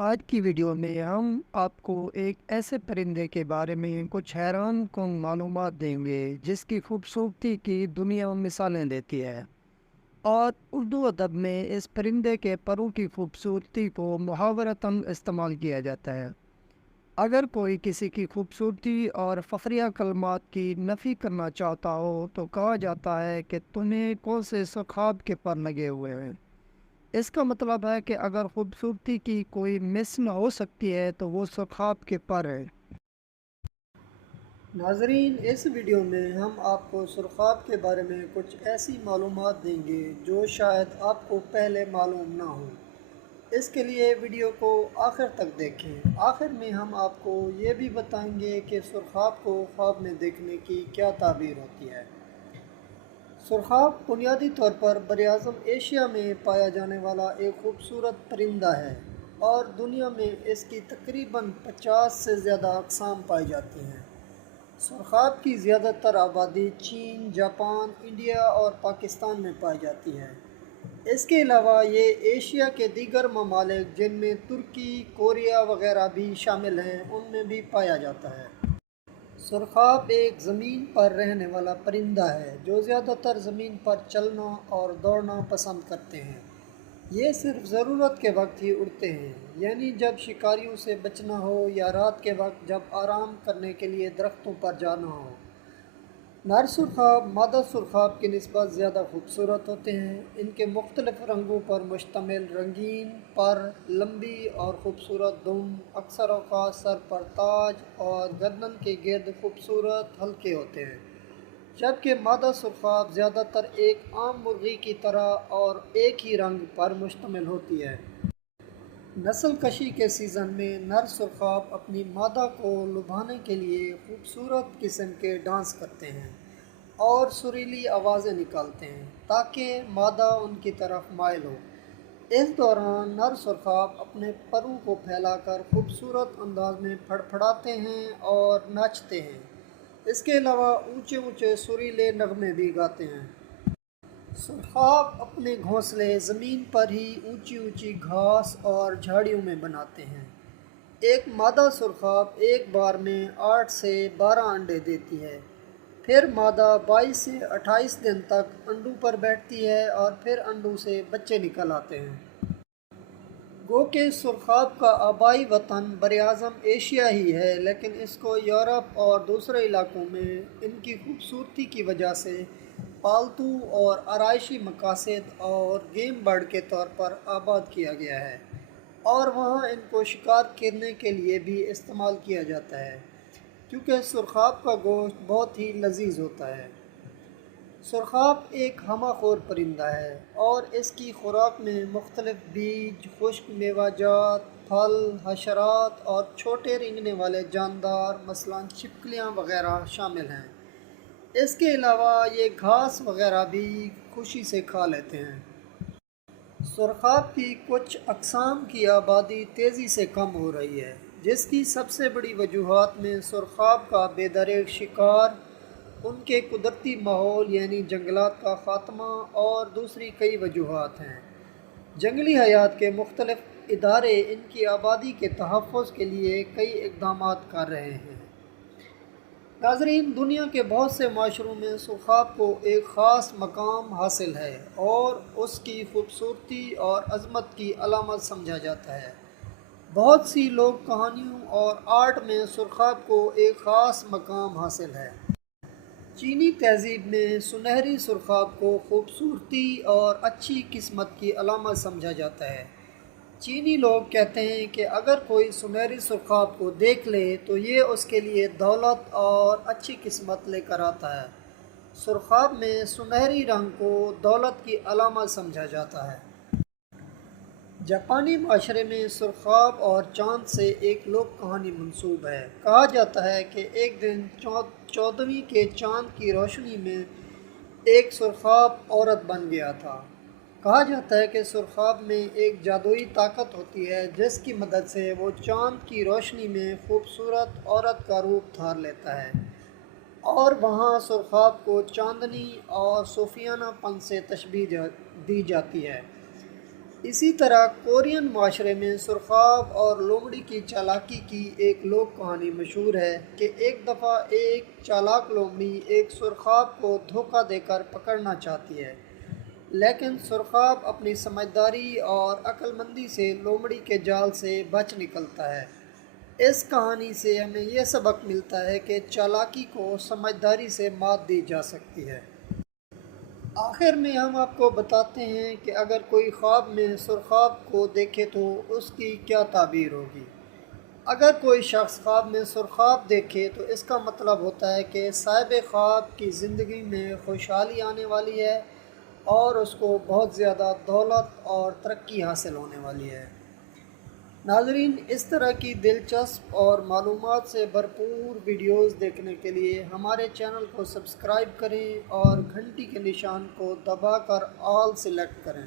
آج کی ویڈیو میں ہم آپ کو ایک ایسے پرندے کے بارے میں کچھ حیران کن معلومات دیں گے جس کی خوبصورتی کی دنیا مثالیں دیتی ہے۔ اور اردو ادب میں اس پرندے کے پروں کی خوبصورتی کو محاورتاً استعمال کیا جاتا ہے۔ اگر کوئی کسی کی خوبصورتی اور فخریہ کلمات کی نفی کرنا چاہتا ہو تو کہا جاتا ہے کہ تمہیں کون سے خواب کے پر لگے ہوئے ہیں۔ اس کا مطلب ہے کہ اگر خوبصورتی کی کوئی مثل ہو سکتی ہے تو وہ خواب کے پر ہے۔ ناظرین، اس ویڈیو میں ہم آپ کو سرخاب کے بارے میں کچھ ایسی معلومات دیں گے جو شاید آپ کو پہلے معلوم نہ ہو۔ اس کے لیے ویڈیو کو آخر تک دیکھیں۔ آخر میں ہم آپ کو یہ بھی بتائیں گے کہ سرخاب کو خواب میں دیکھنے کی کیا تعبیر ہوتی ہے۔ سرخاب بنیادی طور پر براعظم ایشیا میں پایا جانے والا ایک خوبصورت پرندہ ہے اور دنیا میں اس کی تقریباً 50 سے زیادہ اقسام پائی جاتی ہیں۔ سرخاب کی زیادہ تر آبادی چین، جاپان، انڈیا اور پاکستان میں پائی جاتی ہے۔ اس کے علاوہ یہ ایشیا کے دیگر ممالک جن میں ترکی، کوریا وغیرہ بھی شامل ہیں ان میں بھی پایا جاتا ہے۔ سرخاب ایک زمین پر رہنے والا پرندہ ہے جو زیادہ تر زمین پر چلنا اور دوڑنا پسند کرتے ہیں۔ یہ صرف ضرورت کے وقت ہی اڑتے ہیں، یعنی جب شکاریوں سے بچنا ہو یا رات کے وقت جب آرام کرنے کے لیے درختوں پر جانا ہو۔ نر سرخاب مادہ سرخاب کی نسبت زیادہ خوبصورت ہوتے ہیں۔ ان کے مختلف رنگوں پر مشتمل رنگین پر، لمبی اور خوبصورت دم، اکثر اوقات سر پر تاج اور گردن کے گرد خوبصورت حلقے ہوتے ہیں، جبکہ مادہ سرخاب زیادہ تر ایک عام مرغی کی طرح اور ایک ہی رنگ پر مشتمل ہوتی ہے۔ نسل کشی کے سیزن میں نر سرخاب اپنی مادہ کو لبھانے کے لیے خوبصورت قسم کے ڈانس کرتے ہیں اور سریلی آوازیں نکالتے ہیں تاکہ مادہ ان کی طرف مائل ہو۔ اس دوران نر سرخاب اپنے پروں کو پھیلا کر خوبصورت انداز میں پھڑپھڑاتے ہیں اور ناچتے ہیں۔ اس کے علاوہ اونچے اونچے سریلے نغمے بھی گاتے ہیں۔ سرخاب اپنے گھونسلے زمین پر ہی اونچی اونچی گھاس اور جھاڑیوں میں بناتے ہیں۔ ایک مادہ سرخاب ایک بار میں 8 سے 12 انڈے دیتی ہے۔ پھر مادہ 22 سے 28 دن تک انڈوں پر بیٹھتی ہے اور پھر انڈوں سے بچے نکل آتے ہیں۔ گو کہ سرخاب کا آبائی وطن براعظم ایشیا ہی ہے، لیکن اس کو یورپ اور دوسرے علاقوں میں ان کی خوبصورتی کی وجہ سے پالتو اور آرائشی مقاصد اور گیم برڈ کے طور پر آباد کیا گیا ہے، اور وہاں ان کو شکار کرنے کے لیے بھی استعمال کیا جاتا ہے کیونکہ سرخاب کا گوشت بہت ہی لذیذ ہوتا ہے۔ سرخاب ایک ہمہ خور پرندہ ہے اور اس کی خوراک میں مختلف بیج، خشک میوہ جات، پھل، حشرات اور چھوٹے رینگنے والے جاندار مثلاً چھپکلیاں وغیرہ شامل ہیں۔ اس کے علاوہ یہ گھاس وغیرہ بھی خوشی سے کھا لیتے ہیں۔ سرخاب کی کچھ اقسام کی آبادی تیزی سے کم ہو رہی ہے، جس کی سب سے بڑی وجوہات میں سرخاب کا بے دریغ شکار، ان کے قدرتی ماحول یعنی جنگلات کا خاتمہ اور دوسری کئی وجوہات ہیں۔ جنگلی حیات کے مختلف ادارے ان کی آبادی کے تحفظ کے لیے کئی اقدامات کر رہے ہیں۔ ناظرین، دنیا کے بہت سے معاشروں میں سرخاب کو ایک خاص مقام حاصل ہے اور اس کی خوبصورتی اور عظمت کی علامت سمجھا جاتا ہے۔ بہت سی لوک کہانیوں اور آرٹ میں سرخاب کو ایک خاص مقام حاصل ہے۔ چینی تہذیب میں سنہری سرخاب کو خوبصورتی اور اچھی قسمت کی علامت سمجھا جاتا ہے۔ چینی لوگ کہتے ہیں کہ اگر کوئی سنہری سرخاب کو دیکھ لے تو یہ اس کے لیے دولت اور اچھی قسمت لے کر آتا ہے۔ سرخاب میں سنہری رنگ کو دولت کی علامت سمجھا جاتا ہے۔ جاپانی معاشرے میں سرخاب اور چاند سے ایک لوک کہانی منسوب ہے۔ کہا جاتا ہے کہ ایک دن 14ویں کے چاند کی روشنی میں ایک سرخاب عورت بن گیا تھا۔ کہا جاتا ہے کہ سرخاب میں ایک جادوئی طاقت ہوتی ہے جس کی مدد سے وہ چاند کی روشنی میں خوبصورت عورت کا روپ دھار لیتا ہے، اور وہاں سرخاب کو چاندنی اور صوفیانہ پن سے تشبیہ دی جاتی ہے۔ اسی طرح کورین معاشرے میں سرخاب اور لومڑی کی چالاکی کی ایک لوک کہانی مشہور ہے کہ ایک دفعہ ایک چالاک لومڑی ایک سرخاب کو دھوکہ دے کر پکڑنا چاہتی ہے، لیکن سرخاب اپنی سمجھداری اور عقل مندی سے لومڑی کے جال سے بچ نکلتا ہے۔ اس کہانی سے ہمیں یہ سبق ملتا ہے کہ چالاکی کو سمجھداری سے مات دی جا سکتی ہے۔ آخر میں ہم آپ کو بتاتے ہیں کہ اگر کوئی خواب میں سرخاب کو دیکھے تو اس کی کیا تعبیر ہوگی۔ اگر کوئی شخص خواب میں سرخاب دیکھے تو اس کا مطلب ہوتا ہے کہ صاحب خواب کی زندگی میں خوشحالی آنے والی ہے اور اس کو بہت زیادہ دولت اور ترقی حاصل ہونے والی ہے۔ ناظرین، اس طرح کی دلچسپ اور معلومات سے بھرپور ویڈیوز دیکھنے کے لیے ہمارے چینل کو سبسکرائب کریں اور گھنٹی کے نشان کو دبا کر آل سلیکٹ کریں۔